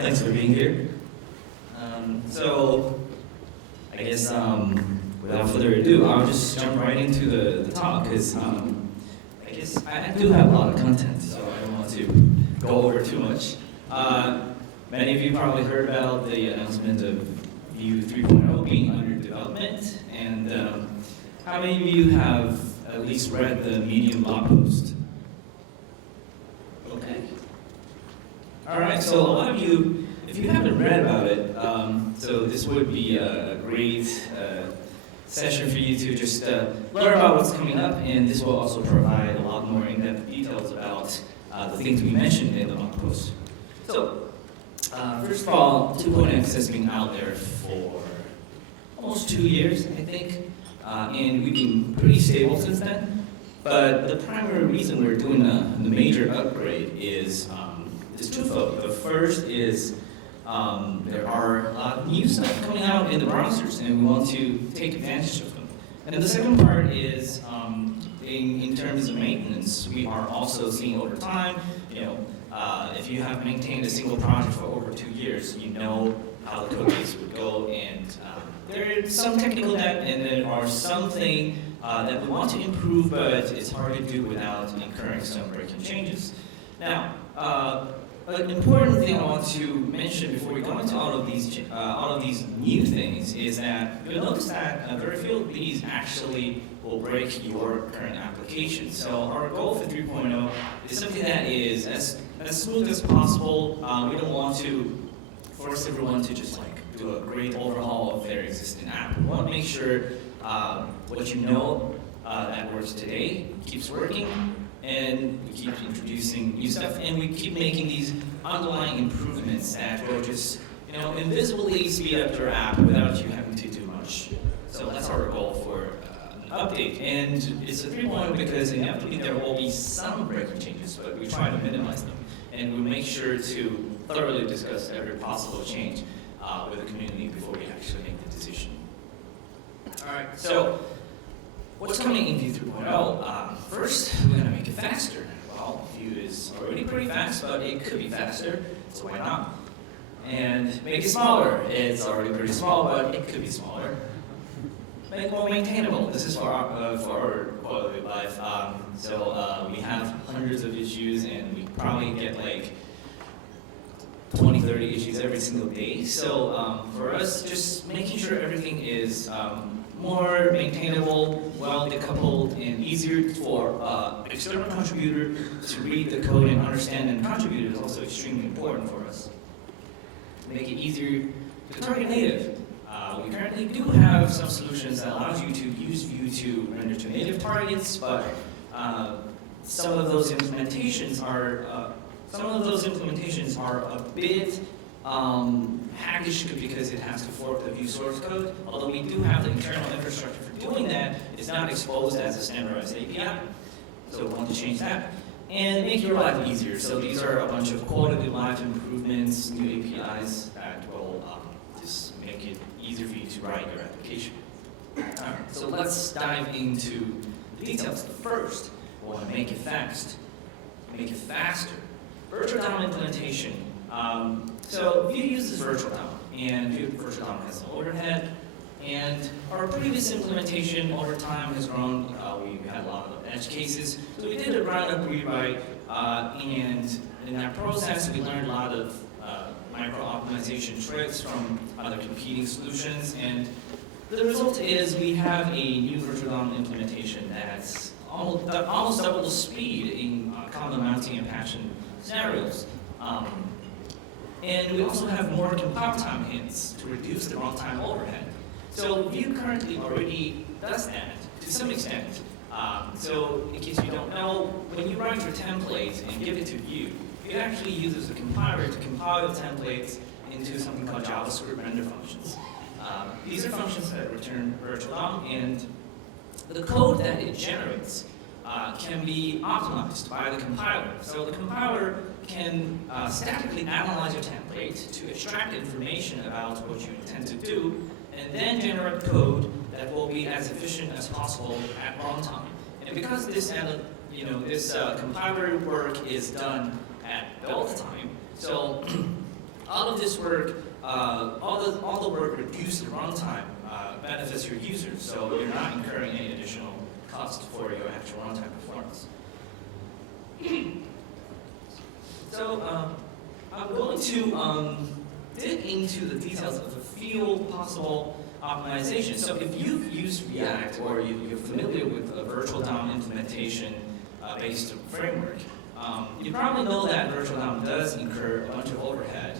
Thanks for being here. So, I guess without further ado, I'll just jump right into the talk, because I guess I do have a lot of content, so I don't want to go over too much. Many of you probably heard about the announcement of Vue 3.0 being under development, and how many of you have at least read the Medium blog post? Okay. All right, so a lot of you, if you haven't read about it, so this would be a great session for you to just learn about what's coming up, and this will also provide a lot more in-depth details about the things we mentioned in the blog post. So, first of all, 2.x has been out there for almost 2 years, I think, and we've been pretty stable since then. But the primary reason we're doing the major upgrade is twofold. The first is there are a lot of new stuff coming out in the browsers, and we want to take advantage of them. And then the second part is in terms of maintenance, we are also seeing over time, if you have maintained a single project for over 2 years, you know how the code base would go, and there is some technical debt, and there are something that we want to improve, but it's hard to do without incurring some breaking changes. Now, an important thing I want to mention before we go into all of these new things is that you'll notice that very few of these actually will break your current application. So our goal for 3.0 is something that is as smooth as possible. We don't want to force everyone to just do a great overhaul of their existing app. We want to make sure what you know that works today keeps working, and we keep introducing new stuff, and we keep making these underlying improvements that will just, invisibly speed up your app without you having to do much. So that's our goal for an update. And it's a 3.0 because inevitably there will be some breaking changes, but we try to minimize them. And we make sure to thoroughly discuss every possible change with the community before we actually make the decision. All right, so what's coming in Vue 3.0? First, we're going to make it faster. Well, Vue is already pretty fast, but it could be faster, so why not? And make it smaller. It's already pretty small, but it could be smaller. Make it more maintainable. This is for our quality of life. We have hundreds of issues, and we probably get 20, 30 issues every single day. So for us, just making sure everything is more maintainable, well decoupled, and easier for external contributor to read the code and understand and contribute is also extremely important for us. Make it easier to target native. We currently do have some solutions that allows you to use Vue to render to native targets, but some of those implementations are a bit hackish because it has to fork the Vue source code. Although we do have the internal infrastructure for doing that, it's not exposed as a standardized API. So we want to change that and make your life easier. So these are a bunch of quality of life improvements, new APIs that will just make it easier for you to write your application. Alright, so let's dive into the details. First, we want to make it fast, make it faster. Virtual DOM implementation. So Vue uses Virtual DOM, and Virtual DOM has an overhead. And our previous implementation over time has grown. We had a lot of edge cases, so we did a round-up rewrite, and in that process, we learned a lot of micro-optimization tricks from other competing solutions. And the result is we have a new Virtual DOM implementation that's almost double the speed in combo mounting and patching scenarios. And we also have more compile time hints to reduce the runtime overhead. So Vue currently already does that to some extent. So in case you don't know, when you write your template and give it to Vue, it actually uses a compiler to compile the templates into something called JavaScript render functions. These are functions that return virtual DOM, and the code that it generates can be optimized by the compiler. So the compiler can statically analyze your template to extract information about what you intend to do, and then generate code that will be as efficient as possible at runtime. And because this compiler work is done at build time, so all of this work, all the work reduced at runtime benefits your users, so you're not incurring any additional cost for your actual runtime performance. So I'm going to dig into the details of a few possible optimization. So if you've used React or you're familiar with a virtual DOM implementation based framework, you probably know that virtual DOM does incur a bunch of overhead.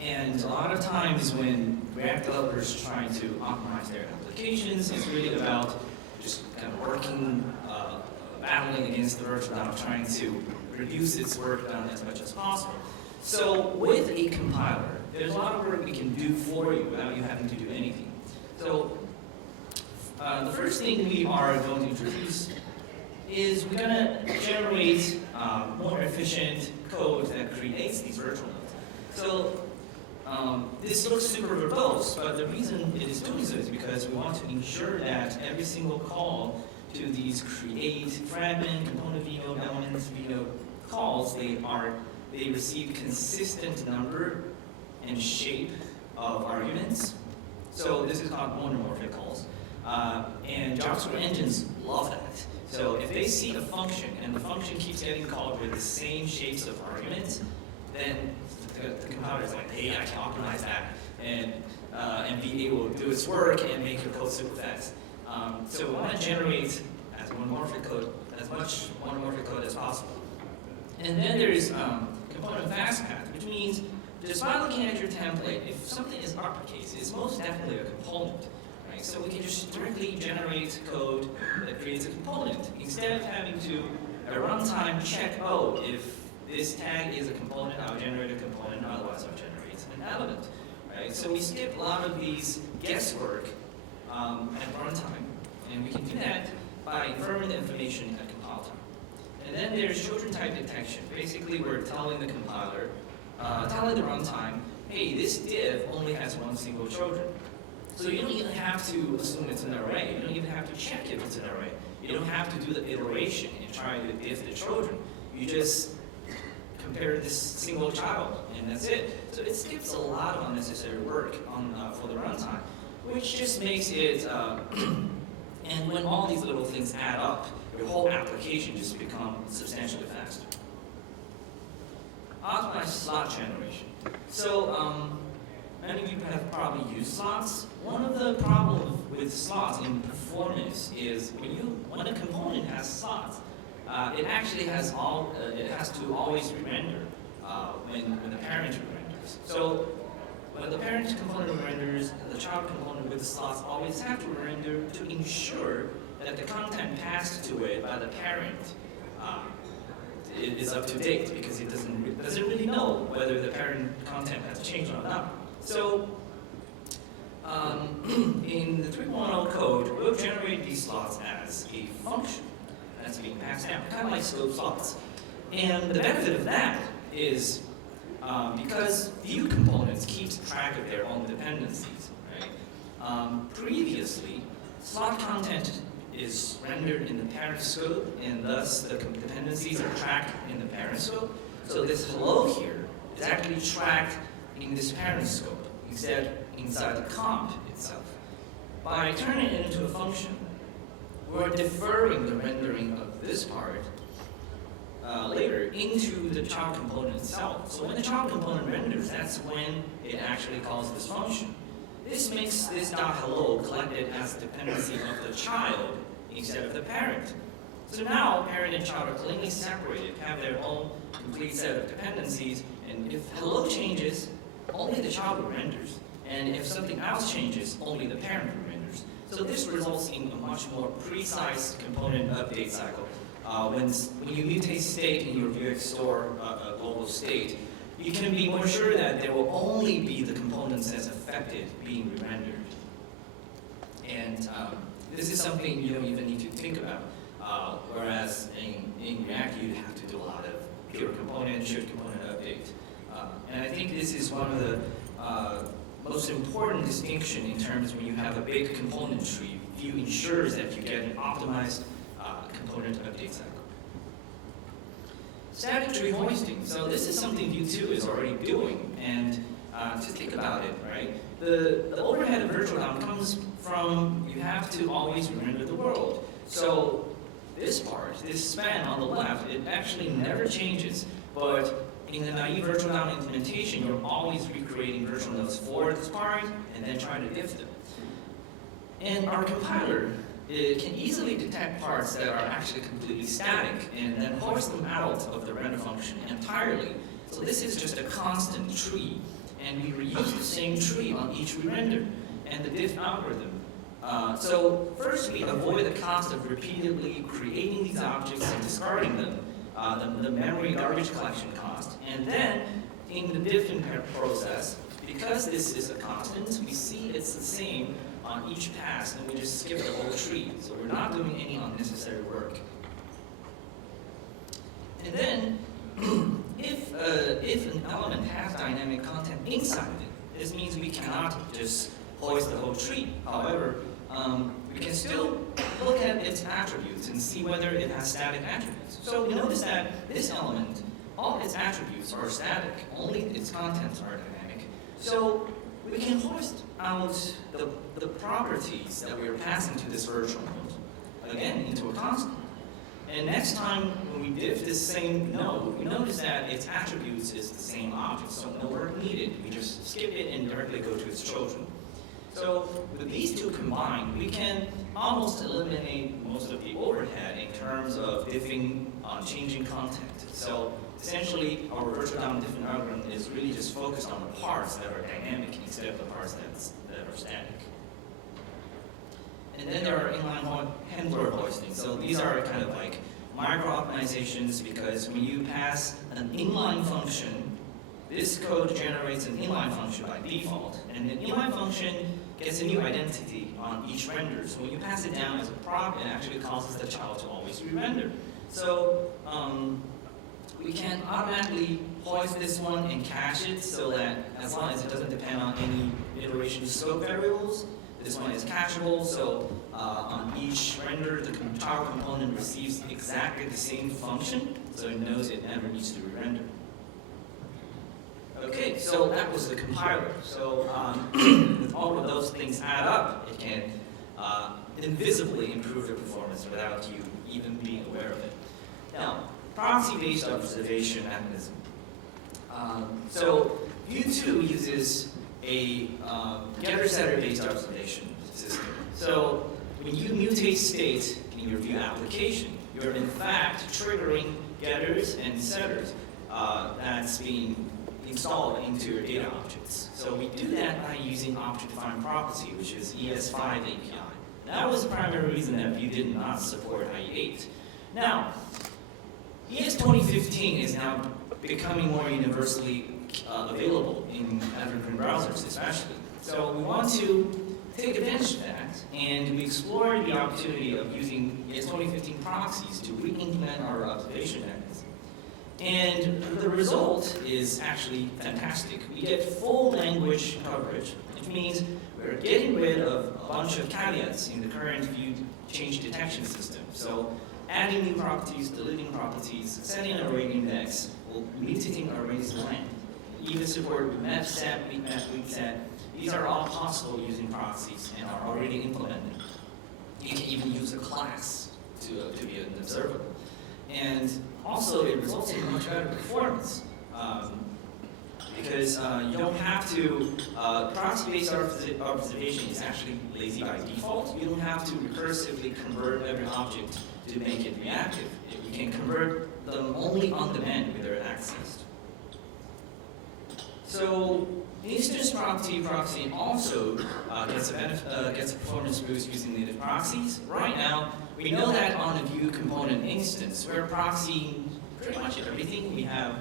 And a lot of times when React developers try to optimize their applications, it's really about just kind of working, battling against the virtual DOM, trying to reduce its work done as much as possible. So with a compiler, there's a lot of work we can do for you without you having to do anything. So the first thing we are going to introduce is we're going to generate more efficient code that creates these virtual nodes. So this looks super verbose, but the reason it is doing so is because we want to ensure that every single call to these create, fragment, component vnode, elements vnode calls, they receive consistent number and shape of arguments. So this is called monomorphic calls. And JavaScript engines love that. So if they see a function and the function keeps getting called with the same shapes of arguments, then the compiler is like, hey, I can optimize that and be able to do its work and make your code super fast. So we want to generate as much monomorphic code as possible. And then there's component fastpath, which means just by looking at your template, if something is uppercase, it's most definitely a component. Right? So we can just directly generate code that creates a component instead of having to at runtime check, oh, if this tag is a component, I'll generate a component, otherwise I'll generate an element. Right? So we skip a lot of these guesswork at runtime, and we can do that by inferring the information at compile time. And then there's children type detection. Basically, we're telling the compiler, telling the runtime, hey, this div only has one single children. So you don't even have to assume it's an array. You don't even have to check if it's an array. You don't have to do the iteration and try to diff the children. You just compare this single child, and that's it. So it skips a lot of unnecessary work for the runtime, which just makes it, and when all these little things add up, your whole application just becomes substantially faster. Optimize slot generation. So many of you have probably used slots. One of the problems with slots in performance is when a component has slots, it actually has to always re-render when the parent renders. So when the parent component renders, the child component with the slots always have to render to ensure that the content passed to it by the parent is up to date, because it doesn't really know whether the parent content has changed or not. So in the 3.0 code, we'll generate these slots as a function that's being passed down, kind of like scope slots. And the benefit of that is because Vue components keeps track of their own dependencies, right? Previously, slot content is rendered in the parent scope, and thus the dependencies are tracked in the parent scope. So this hello here is actually tracked in this parent scope, instead inside the comp itself. By turning it into a function, we're deferring the rendering of this part later into the child component itself. So when the child component renders, that's when it actually calls this function. This makes this .hello collected as a dependency of the child instead of the parent. So now parent and child are cleanly separated, have their own complete set of dependencies, and if hello changes, only the child renders. And if something else changes, only the parent renders. So this results in a much more precise component update cycle. When you mutate state in your Vuex store global state, you can be more sure that there will only be the components as affected being rendered. And this is something you don't even need to think about. Whereas in React, you have to do a lot of pure component, shared component update. And I think this is one of the most important distinction in terms when you have a big component tree. Vue ensures that you get an optimized component update cycle. static tree hoisting. So this is something Vue 2 is already doing, and to think about it, right? The overhead of virtual DOM comes from you have to always render the world. So this part, this span on the left, it actually never changes, but in the naive virtual DOM implementation, you're always recreating virtual nodes for this part and then trying to diff them. And our compiler, it can easily detect parts that are actually completely static and then hoist them out of the render function entirely. So this is just a constant tree, and we reuse the same tree on each re-render and the diff algorithm. So first we avoid the cost of repeatedly creating these objects and discarding them, the memory garbage collection cost. And then in the diffing process, because this is a constant, we see it's the same on each pass, and we just skip the whole tree. So we're not doing any unnecessary work. And then, if an element has dynamic content inside it, this means we cannot just hoist the whole tree. However, we can still look at its attributes and see whether it has static attributes. So we notice that this element, all its attributes are static, only its contents are dynamic. So we can hoist out the properties that we are passing to this virtual node, again, into a constant. And next time when we diff this same node, we notice that its attributes is the same object, so no work needed. We just skip it and directly go to its children. So with these two combined, we can almost eliminate most of the overhead in terms of diffing on changing content. So essentially, our virtual DOM diffing algorithm is really just focused on the parts that are dynamic instead of the parts that are static. And then there are inline handler hoisting. So these are kind of like micro optimizations, because when you pass an inline function, this code generates an inline function by default, and the inline function gets a new identity on each render. So when you pass it down as a prop, it actually causes the child to always re-render. So we can automatically hoist this one and cache it, so that as long as it doesn't depend on any iteration scope variables, this one is cacheable. So on each render, the child component receives exactly the same function, so it knows it never needs to re-render. Okay, so that was the compiler. So with all of those things add up, it can invisibly improve the performance without you even being aware of it. Now, proxy-based observation mechanism. So Vue 2 uses a getter-setter-based observation system. So when you mutate state in your Vue application, you're in fact triggering getters and setters that's being installed into your data objects. So we do that by using object-defined proxy, which is ES5 API. That was the primary reason that Vue did not support IE8. Now, ES 2015 is now becoming more universally available in evergreen browsers, especially. So we want to take advantage of that, and we explored the opportunity of using ES 2015 proxies to re-implement our observation mechanism. And the result is actually fantastic. We get full language coverage, which means we're getting rid of a bunch of caveats in the current Vue change detection system. So adding new properties, deleting properties, setting an array index, mutating arrays length, even support map set, weak map, weak set. These are all possible using proxies and are already implemented. You can even use a class to be an observable. And also, it results in much better performance because you don't have to, proxy-based observation is actually lazy by default. You don't have to recursively convert every object to make it reactive. You can convert them only on demand when they're accessed. So, instance proxy also gets a performance boost using native proxies. Right now, we know that on the Vue component instance, we're proxying pretty much everything. We have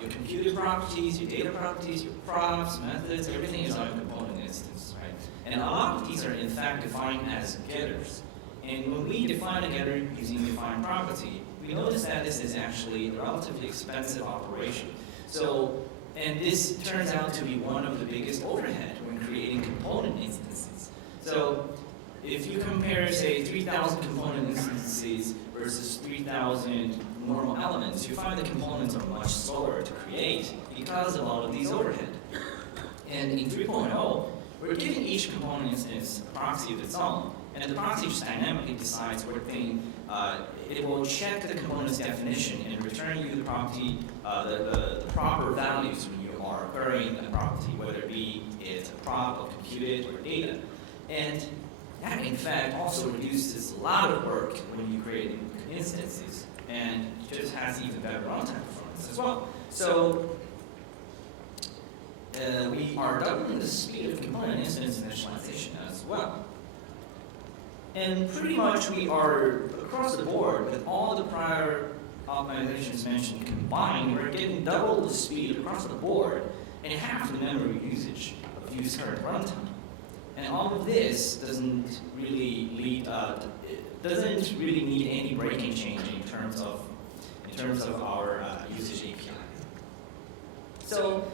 your computed properties, your data properties, your props, methods, everything is on a component instance, right? And a lot of these are in fact defined as getters. And when we define a getter using defined property, we notice that this is actually a relatively expensive operation. So, and this turns out to be one of the biggest overhead when creating component instances. So, if you compare, say, 3,000 component instances versus 3,000 normal elements, you find the components are much slower to create because of all of these overhead. And in 3.0, we're giving each component instance a proxy of its own, and the proxy just dynamically decides what thing it will check the component's definition and return you the property, the proper values when you are querying a property, whether it be it's a prop or computed or data. And that, in fact, also reduces a lot of work when you create instances, and just has even better runtime performance as well. So we are doubling the speed of component instance initialization as well. And pretty much we are across the board with all the prior optimizations mentioned combined, we're getting double the speed across the board and half the memory usage of Vue's current runtime. And all of this doesn't really need any breaking change in terms of our usage API. So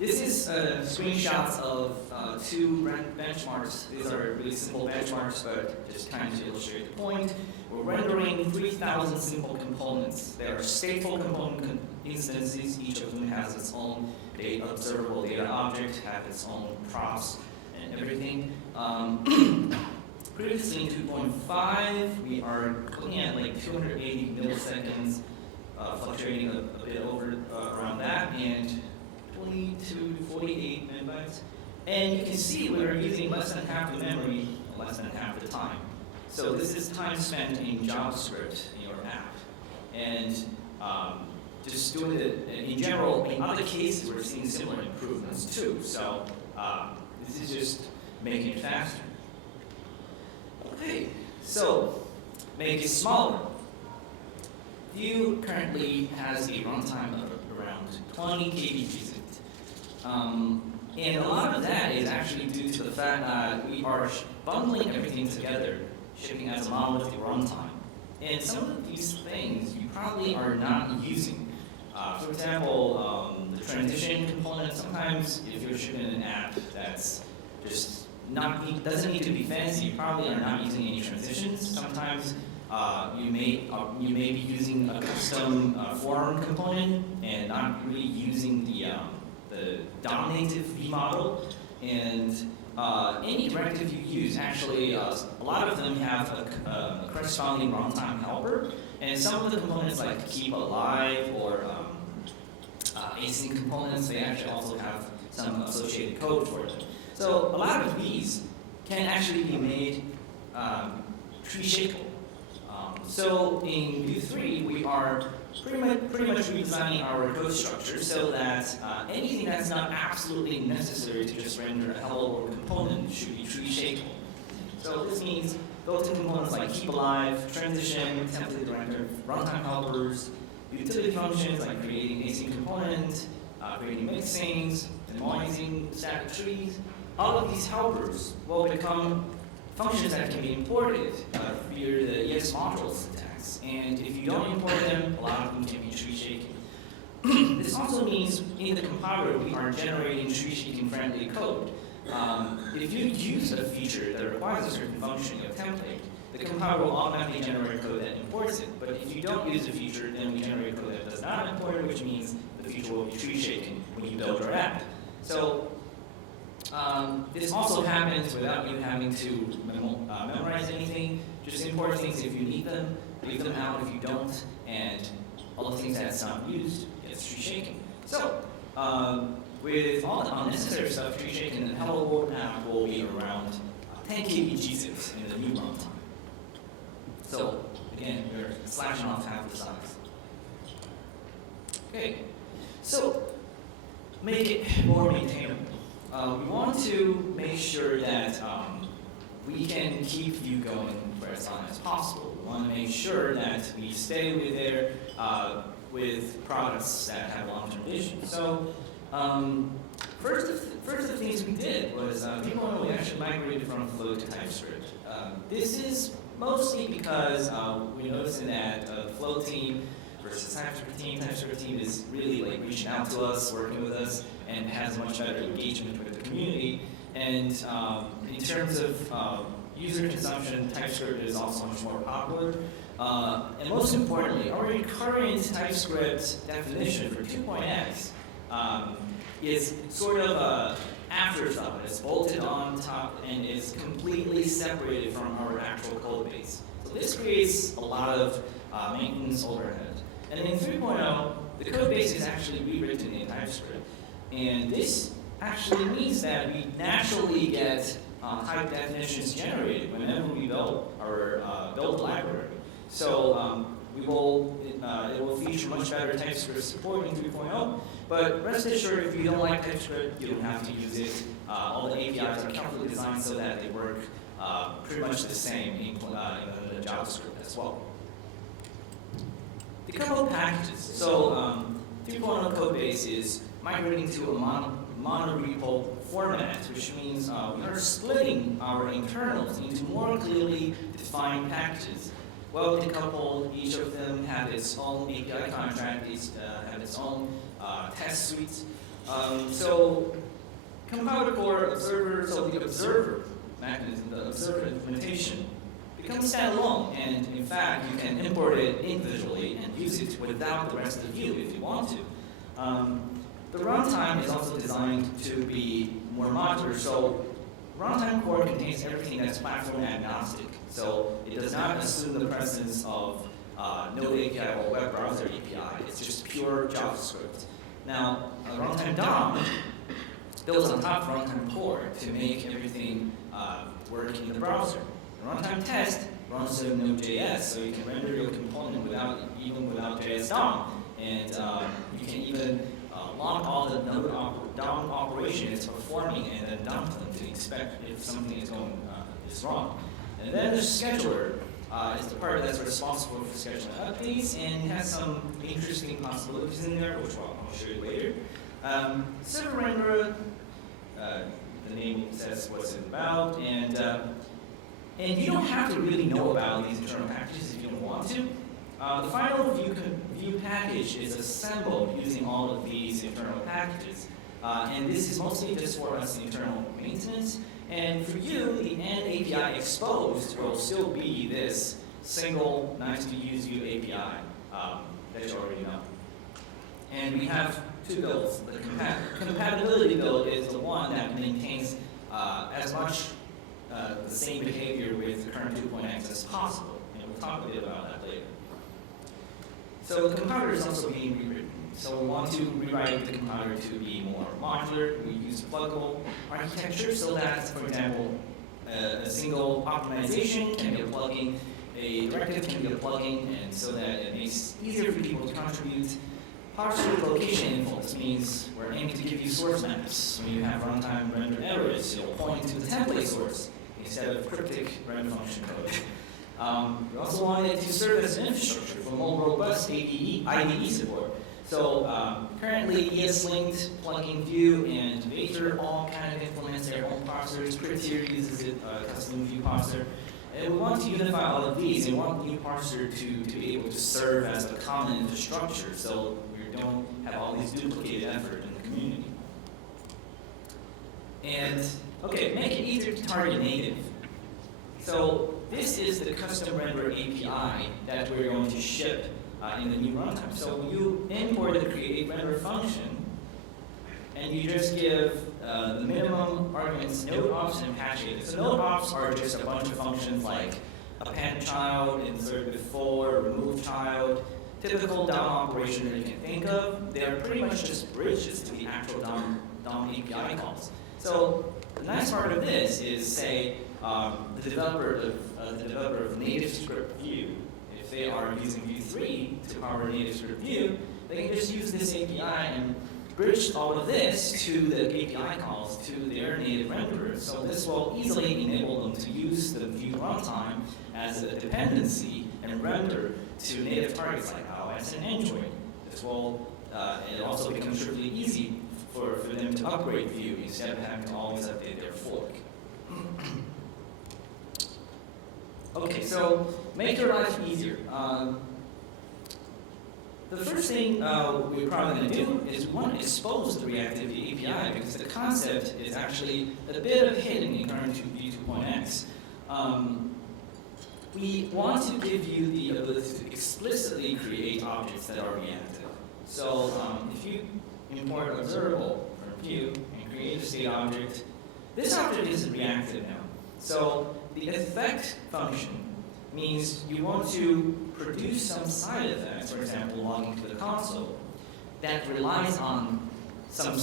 this is screenshots of two benchmarks. These are really simple benchmarks, but just kind of to illustrate the point. We're rendering 3,000 simple components. They are stateful component instances. Each of them has its own observable data object, have its own props and everything. Previously in 2.5, we are looking at like 280 milliseconds, fluctuating a bit over around that, and 22 to 48 megabytes. And you can see we're using less than half the memory, less than half the time. So this is time spent in JavaScript in your app. And just doing it in general, in other cases, we're seeing similar improvements too. So this is just making it faster. Okay, so make it smaller. Vue currently has a runtime of around 20 kbps. And a lot of that is actually due to the fact that we are bundling everything together, shipping as a monolithic runtime. And some of these things you probably are not using. For example, the transition component, sometimes if you're shipping an app that's just doesn't need to be fancy, you probably are not using any transitions. Sometimes you may be using a custom form component and not really using the dominative V model. And any directive you use, actually, a lot of them have a corresponding runtime helper. And some of the components like keep alive or async components, they actually also have some associated code for them. So a lot of these can actually be made tree shapeable. So in Vue 3, we are pretty much redesigning our code structure so that anything that's not absolutely necessary to just render a hello world component should be tree shapeable. So this means built-in components like keep alive, transition, template director, runtime helpers, utility functions like creating async component, creating mixins, denoising static trees. All of these helpers will become functions that can be imported via the ES module syntax. And if you don't import them, a lot of them can be tree shaking. This also means in the compiler we are generating tree shaking friendly code. If you use a feature that requires a certain function in a template, the compiler will automatically generate code that imports it. But if you don't use a feature, then we generate code that does not import it, which means the feature will be tree shaken when you build your app. So this also happens without you having to memorize anything. Just import things if you need them, leave them out if you don't, and all the things that's not used gets tree shaken. So with all the unnecessary stuff, tree shaken, the hello world app will be around 10 kbps in the new runtime. So again, we're slashing off half the size. Okay, so make it more maintainable. We want to make sure that we can keep Vue going for as long as possible. We want to make sure that we stay with there with products that have long-term vision. So first of the things we did was we actually migrated from Flow to TypeScript. This is mostly because we noticed that the Flow team versus TypeScript team is really like reaching out to us, working with us, and has much better engagement with the community. And in terms of user consumption, TypeScript is also much more popular. And most importantly, our current TypeScript definition for 2.x is sort of a afterthought. It's bolted on top and is completely separated from our actual code base. So this creates a lot of maintenance overhead. And in 3.0, the code base is actually rewritten in TypeScript. And this actually means that we naturally get type definitions generated whenever we build our build library. So it will feature much better TypeScript support in 3.0. But rest assured, if you don't like TypeScript, you don't have to use it. All the APIs are carefully designed so that they work pretty much the same in the JavaScript as well. The couple of packages. So 3.0 code base is migrating to a monorepo format, which means we are splitting our internals into more clearly defined packages. Well decoupled, each of them have its own API contract, have its own test suites. So compiler core observer, so the observer mechanism, the observer implementation becomes standalone, and in fact you can import it individually and use it without the rest of Vue if you want to. The runtime is also designed to be more modular, so runtime core contains everything that's platform agnostic. So it does not assume the presence of Node API or web browser API. It's just pure JavaScript. Now, runtime DOM builds on top of runtime core to make everything work in the browser. Runtime test runs in Node.js, so you can render your component even without JS DOM, and you can even log all the Node DOM operation it's performing and then dump them to inspect if something is wrong. And then the scheduler is the part that's responsible for scheduling updates and has some interesting possibilities in there, which I'll show you later. Server renderer, the name says what's it about, and you don't have to really know about these internal packages if you don't want to. The final Vue package is assembled using all of these internal packages. And this is mostly just for us internal maintenance. And for you, the end API exposed will still be this single, nice-to-use Vue API that you already know. And we have two builds. The compatibility build is the one that maintains as much the same behavior with the current 2.x as possible. And we'll talk a bit about that later. So the compiler is also being rewritten. So we want to rewrite the compiler to be more modular. We use pluggable architecture so that, for example, a single optimization can be a plugin, a directive can be a plugin, and so that it makes it easier for people to contribute. Partial location info, this means we're aiming to give you source maps. When you have runtime render errors, it'll point to the template source instead of cryptic render function code. We also wanted to serve as an infrastructure for more robust IDE support. So currently ESLint, plugin Vue, and Vector all kind of implements their own parsers. Prettier uses a custom Vue parser. And we want to unify all of these. We want Vue parser to be able to serve as a common infrastructure so we don't have all these duplicated effort in the community. And okay, make it easier to target native. So this is the custom render API that we're going to ship in the new runtime. So you import the create render function, and you just give the minimum arguments node ops and patch data. So node ops are just a bunch of functions like append child, insert before, remove child, typical DOM operation that you can think of. They are pretty much just bridges to the actual DOM API calls. So the nice part of this is, say, the developer of native script Vue, if they are using Vue 3 to power native script Vue, they can just use this API and bridge all of this to the API calls to their native renderer. So this will easily enable them to use the Vue runtime as a dependency and render to native targets like iOS and Android. This will it also becomes really easy for them to upgrade Vue instead of having to always update their fork. Okay, so make your life easier. The first thing we're probably going to do is we want to expose the reactivity API because the concept is actually a bit of hidden in current Vue 2.x. we want to give you the ability to explicitly create objects that are reactive. So if you import observable from Vue and create a state object, this object is reactive now. So the effect function means you want to produce some side effects, for example, logging to the console, that relies on some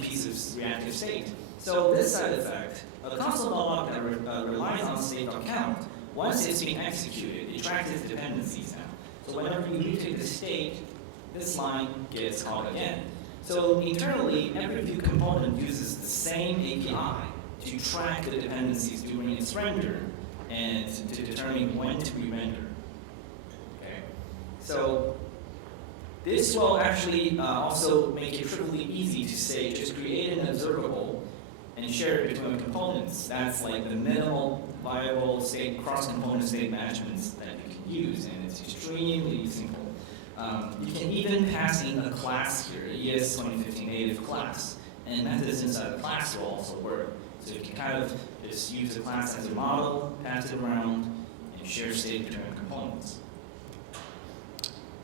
piece of reactive state. So this side effect, a console log that relies on state.count, once it's being executed, it tracks its dependencies now. So whenever you mutate the state, this line gets called again. So internally, every Vue component uses the same API to track the dependencies during its render and to determine when to re-render. Okay? So this will actually also make it trivially easy to say, just create an observable and share it between components. That's like the minimal viable state, cross-component state management that you can use, and it's extremely simple. You can even pass in a class here, ES 2015 native class, and methods inside the class will also work. So you can kind of just use the class as a model, pass it around, and share state between components.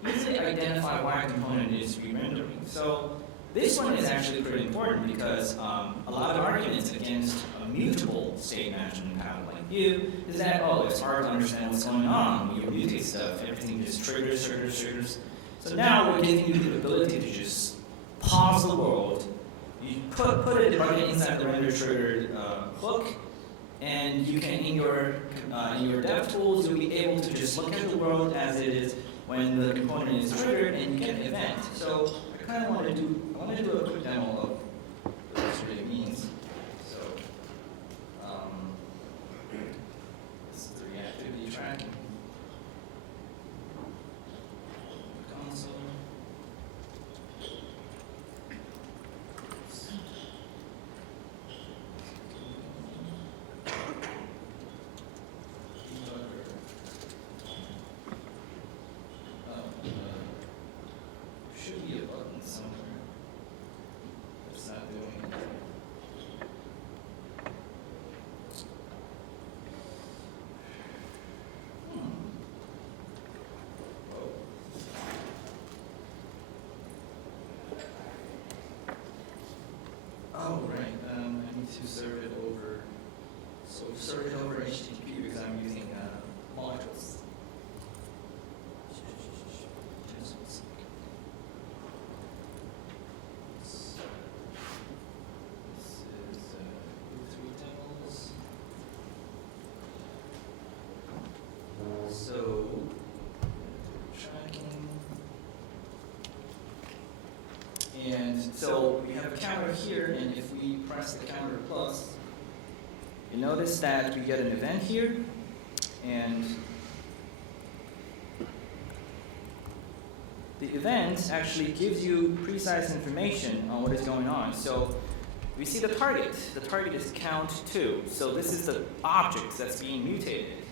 Easily identify why a component is re-rendering. So this one is actually pretty important because a lot of arguments against a mutable state management pattern like Vue is that, oh, it's hard to understand what's going on when you mutate stuff. Everything just triggers. So now we're giving you the ability to just pause the world. You put a debugger inside the render triggered hook, and you can, in your dev tools, you'll be able to just look at the world as it is when the component is triggered, and you get an event. So I kind of want to do a quick demo of what this really means. So this is the reactivity tracking. Console. Should be a button somewhere. It's not doing it. Oh, right. I need to serve it over. So serve it over HTTP because I'm using modules. Just one second. This is Vue 3 demos. So tracking. And so we have a counter here, and if we press the counter plus, you notice that we get an event here, and the event actually gives you precise information on what is going on. So we see the target. The target is count2. So this is the object that's being mutated.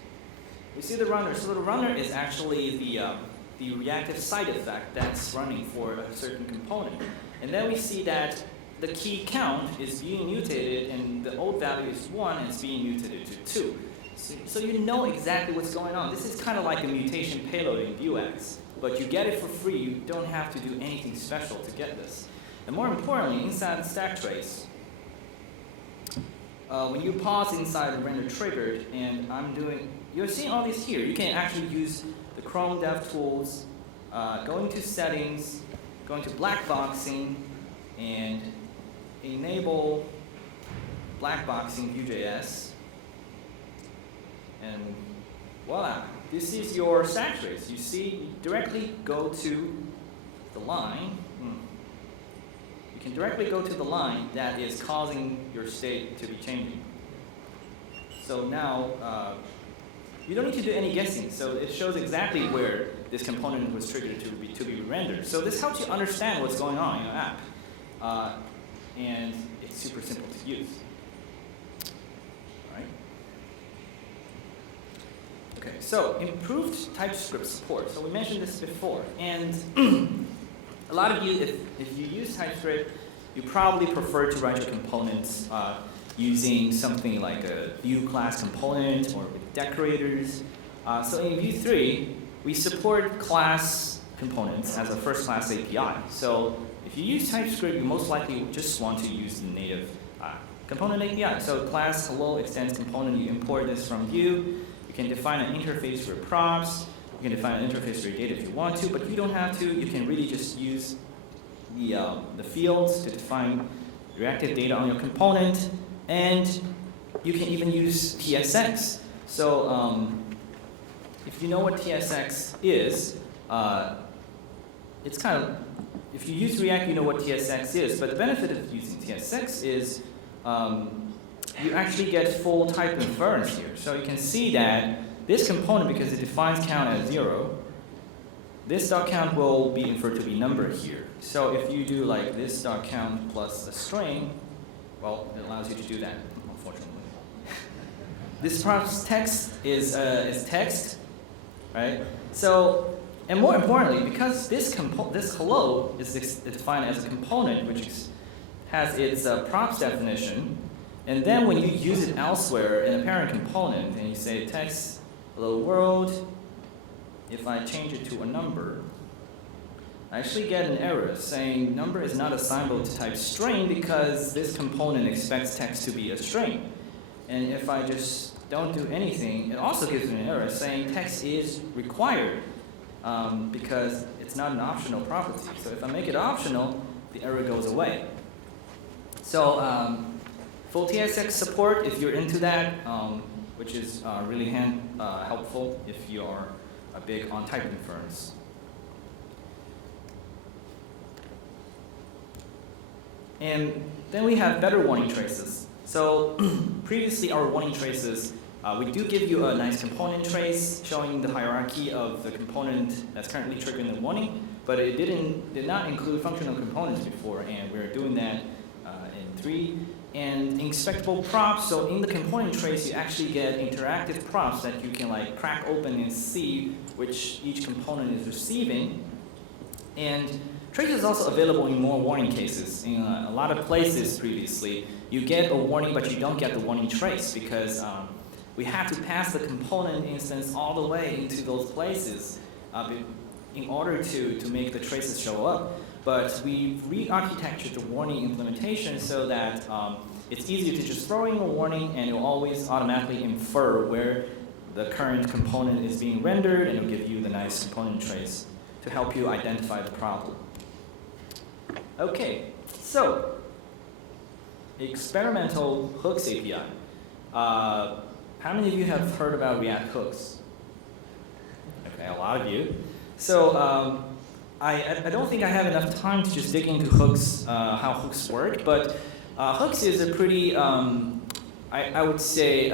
We see the runner. So the runner is actually the reactive side effect that's running for a certain component. And then we see that the key count is being mutated, and the old value is 1, and it's being mutated to 2. So you know exactly what's going on. This is kind of like a mutation payload in Vuex, but you get it for free. You don't have to do anything special to get this. And more importantly, inside the stack trace, when you pause inside the render triggered, and you're seeing all these here. You can actually use the Chrome DevTools, go into settings, go into blackboxing, and enable blackboxing Vue.js. And voila, this is your stack trace. You see, you directly go to the line. You can directly go to the line that is causing your state to be changing. So now, you don't need to do any guessing. So it shows exactly where this component was triggered to be rendered. So this helps you understand what's going on in your app. And it's super simple to use. All right. Okay, so improved TypeScript support. So we mentioned this before. And a lot of you, if you use TypeScript, you probably prefer to write your components using something like a Vue class component or with decorators. So in Vue 3, we support class components as a first-class API. So if you use TypeScript, you most likely just want to use the native component API. So class hello extends component, you import this from Vue. You can define an interface for props. You can define an interface for your data if you want to, but you don't have to. You can really just use the fields to define reactive data on your component, and you can even use TSX. So if you know what TSX is, it's kind of, if you use React, you know what TSX is, but the benefit of using TSX is you actually get full type inference here. So you can see that this component, because it defines count as 0, this .count will be inferred to be number here. So if you do like this .count plus a string, well, it allows you to do that, unfortunately. This props text is text, right? So, and more importantly, because this hello is defined as a component, which has its props definition, and then when you use it elsewhere in a parent component, and you say text hello world, if I change it to a number, I actually get an error saying number is not assignable to type string because this component expects text to be a string. And if I just don't do anything, it also gives me an error saying text is required because it's not an optional property. So if I make it optional, the error goes away. So full TSX support, if you're into that, which is really helpful if you are big on type inference. And then we have better warning traces. So previously our warning traces, we do give you a nice component trace showing the hierarchy of the component that's currently triggering the warning, but it did not include functional components before, and we're doing that in 3. And inspectable props, so in the component trace, you actually get interactive props that you can like crack open and see which each component is receiving. And trace is also available in more warning cases. In a lot of places previously, you get a warning, but you don't get the warning trace because we have to pass the component instance all the way into those places in order to make the traces show up. But we re-architectured the warning implementation so that it's easier to just throw in a warning and it will always automatically infer where the current component is being rendered, and it will give you the nice component trace to help you identify the problem. Okay, so experimental hooks API. How many of you have heard about React hooks? Okay, a lot of you. So I don't think I have enough time to just dig into hooks, how hooks work, but hooks is a pretty, I would say,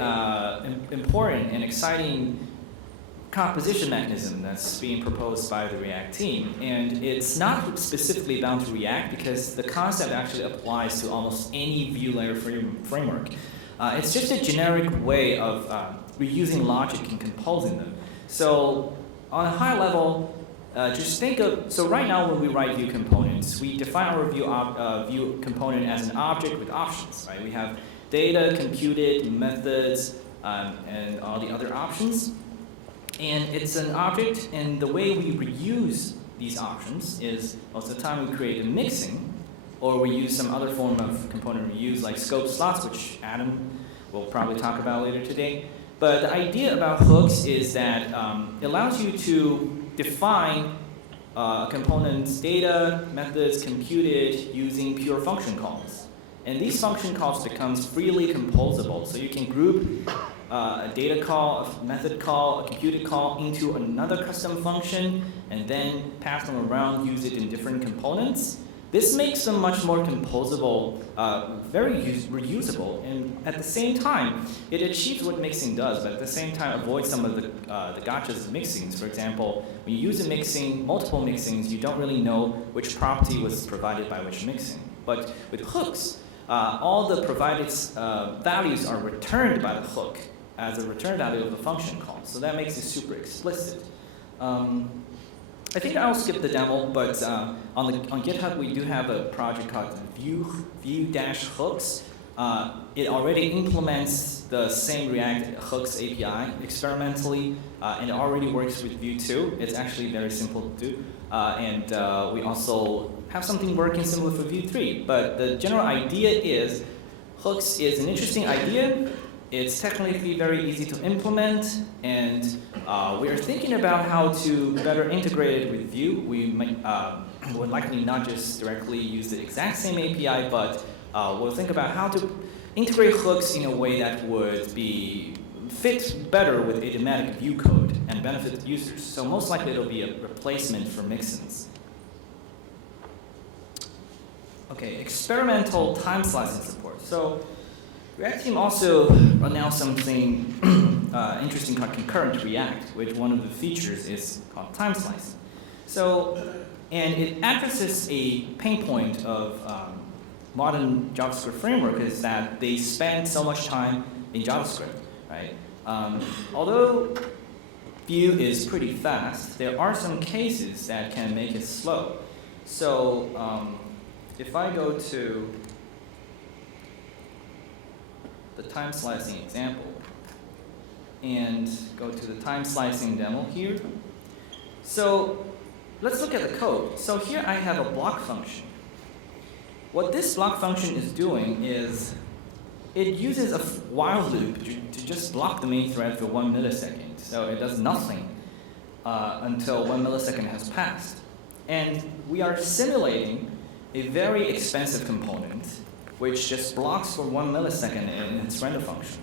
important and exciting composition mechanism that's being proposed by the React team. And it's not specifically bound to React because the concept actually applies to almost any Vue layer framework. It's just a generic way of reusing logic and composing them. So on a high level, just think of, so right now when we write Vue components, we define our Vue component as an object with options, right? We have data, computed, methods, and all the other options. And it's an object, and the way we reuse these options is most of the time we create a mixing, or we use some other form of component reuse like scope slots, which Adam will probably talk about later today. But the idea about hooks is that it allows you to define a component's data, methods computed using pure function calls. And these function calls becomes freely composable. So you can group a data call, a method call, a computed call into another custom function, and then pass them around, use it in different components. This makes them much more composable, very reusable, and at the same time, it achieves what mixing does, but at the same time avoids some of the gotchas of mixings. For example, when you use a mixing, multiple mixings, you don't really know which property was provided by which mixing. But with hooks, all the provided values are returned by the hook as a return value of the function call. So that makes it super explicit. I think I'll skip the demo, but on GitHub we do have a project called Vue-hooks, It already implements the same React hooks API experimentally, and it already works with Vue 2. It's actually very simple to do. And we also have something working similar for Vue 3. But the general idea is hooks is an interesting idea. It's technically very easy to implement, and we are thinking about how to better integrate it with Vue. We would likely not just directly use the exact same API, but we'll think about how to integrate hooks in a way that would fit better with idiomatic Vue code and benefit users. So most likely it'll be a replacement for mixins. Okay, experimental time slicing support. So React team also announced something interesting called concurrent React, which one of the features is called time slicing. So, and it addresses a pain point of modern JavaScript framework is that they spend so much time in JavaScript, right? Although Vue is pretty fast, there are some cases that can make it slow. So if I go to the time slicing example and go to the time slicing demo here. So let's look at the code. So here I have a block function. What this block function is doing is it uses a while loop to just block the main thread for 1 millisecond. So it does nothing until 1 millisecond has passed. And we are simulating a very expensive component which just blocks for 1 millisecond in its render function.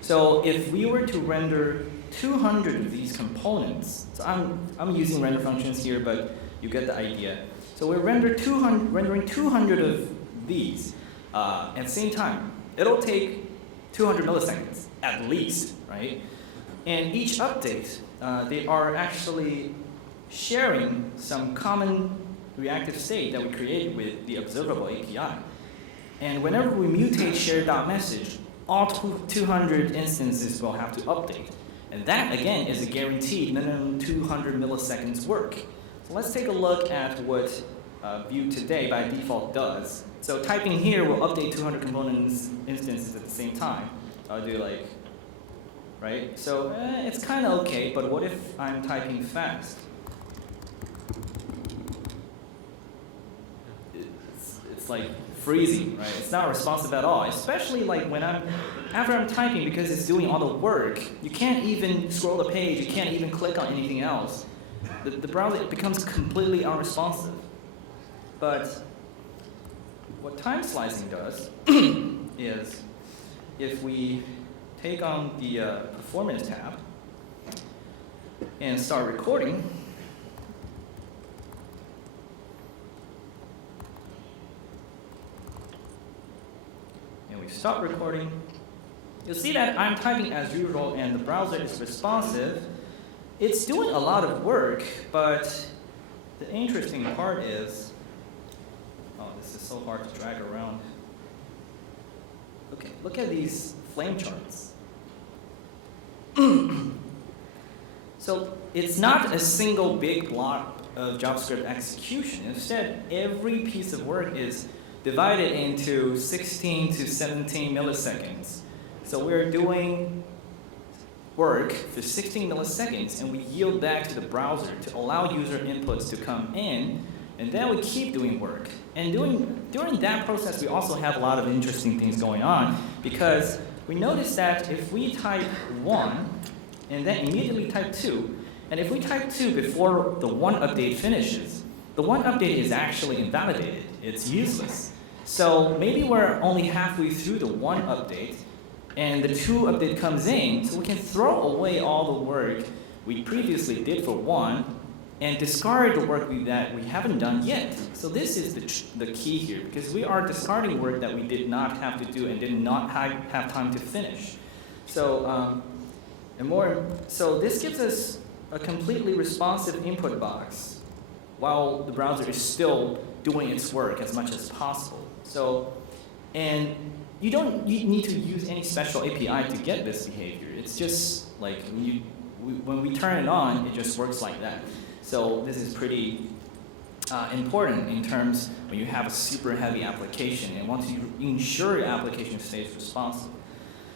So if we were to render 200 of these components, so I'm using render functions here, but you get the idea. So we're rendering 200 of these at the same time. It'll take 200 milliseconds at least, right? And each update, they are actually sharing some common reactive state that we created with the observable API. And whenever we mutate share.message, all 200 instances will have to update. And that, again, is a guaranteed minimum 200 milliseconds work. So let's take a look at what Vue today by default does. So typing here will update 200 components instances at the same time. I'll do like, right? So it's kind of okay, but what if I'm typing fast? It's like freezing, right? It's not responsive at all, especially like when after I'm typing, because it's doing all the work, you can't even scroll the page, you can't even click on anything else. The browser becomes completely unresponsive. But what time slicing does is if we take on the performance tab and start recording, and we stop recording, you'll see that I'm typing as usual and the browser is responsive. It's doing a lot of work, but the interesting part is, oh, this is so hard to drag around. Okay, look at these flame charts. So it's not a single big block of JavaScript execution. Instead, every piece of work is divided into 16 to 17 milliseconds. So we're doing work for 16 milliseconds, and we yield back to the browser to allow user inputs to come in, and then we keep doing work. And during that process, we also have a lot of interesting things going on, because we notice that if we type 1 and then immediately type 2, and if we type 2 before the 1 update finishes, the 1 update is actually invalidated. It's useless. So maybe we're only halfway through the 1 update, and the 2 update comes in, so we can throw away all the work we previously did for 1 and discard the work that we haven't done yet. So this is the key here, because we are discarding work that we did not have to do and did not have time to finish. So, so this gives us a completely responsive input box while the browser is still doing its work as much as possible. So, and you don't need to use any special API to get this behavior. It's just like when we turn it on, it just works like that. So this is pretty important in terms when you have a super heavy application and want to ensure your application stays responsive.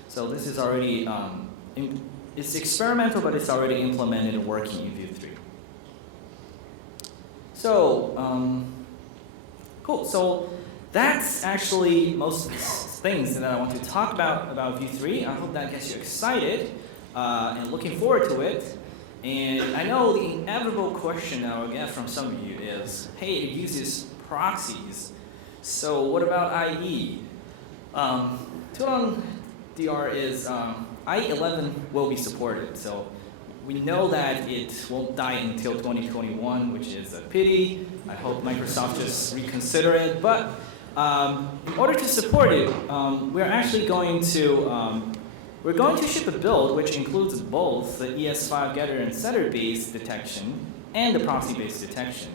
So this is already, it's experimental, but it's already implemented and working in Vue 3. So, cool. So that's actually most of the things that I want to talk about Vue 3. I hope that gets you excited and looking forward to it. And I know the inevitable question I will get from some of you is, hey, it uses proxies. So what about IE? Too long DR is IE 11 will be supported. So we know that it won't die until 2021, which is a pity. I hope Microsoft just reconsider it. But in order to support it, we're actually going to ship a build which includes both the ES5 getter and setter based detection and the proxy based detection.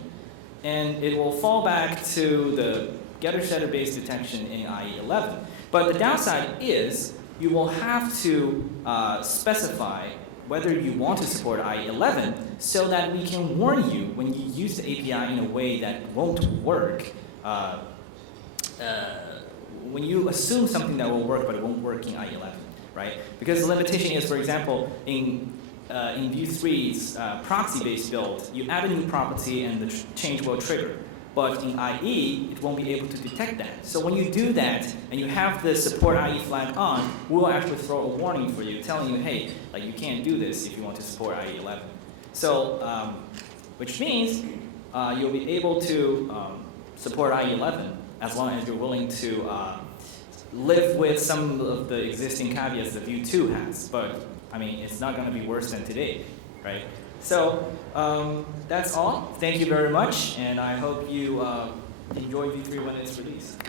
And it will fall back to the getter setter based detection in IE 11. But the downside is you will have to specify whether you want to support IE 11 so that we can warn you when you use the API in a way that won't work. When you assume something that will work but it won't work in IE 11. Right? Because the limitation is, for example, in Vue 3's proxy-based build, you add a new property and the change will trigger. But in IE, it won't be able to detect that. So when you do that and you have the support IE flag on, we'll actually throw a warning for you, telling you, hey, like you can't do this if you want to support IE 11. So, which means you'll be able to support IE 11 as long as you're willing to live with some of the existing caveats that Vue 2 has, but I mean, it's not going to be worse than today, right? So that's all. Thank you very much, and I hope you enjoy Vue 3 when it's released.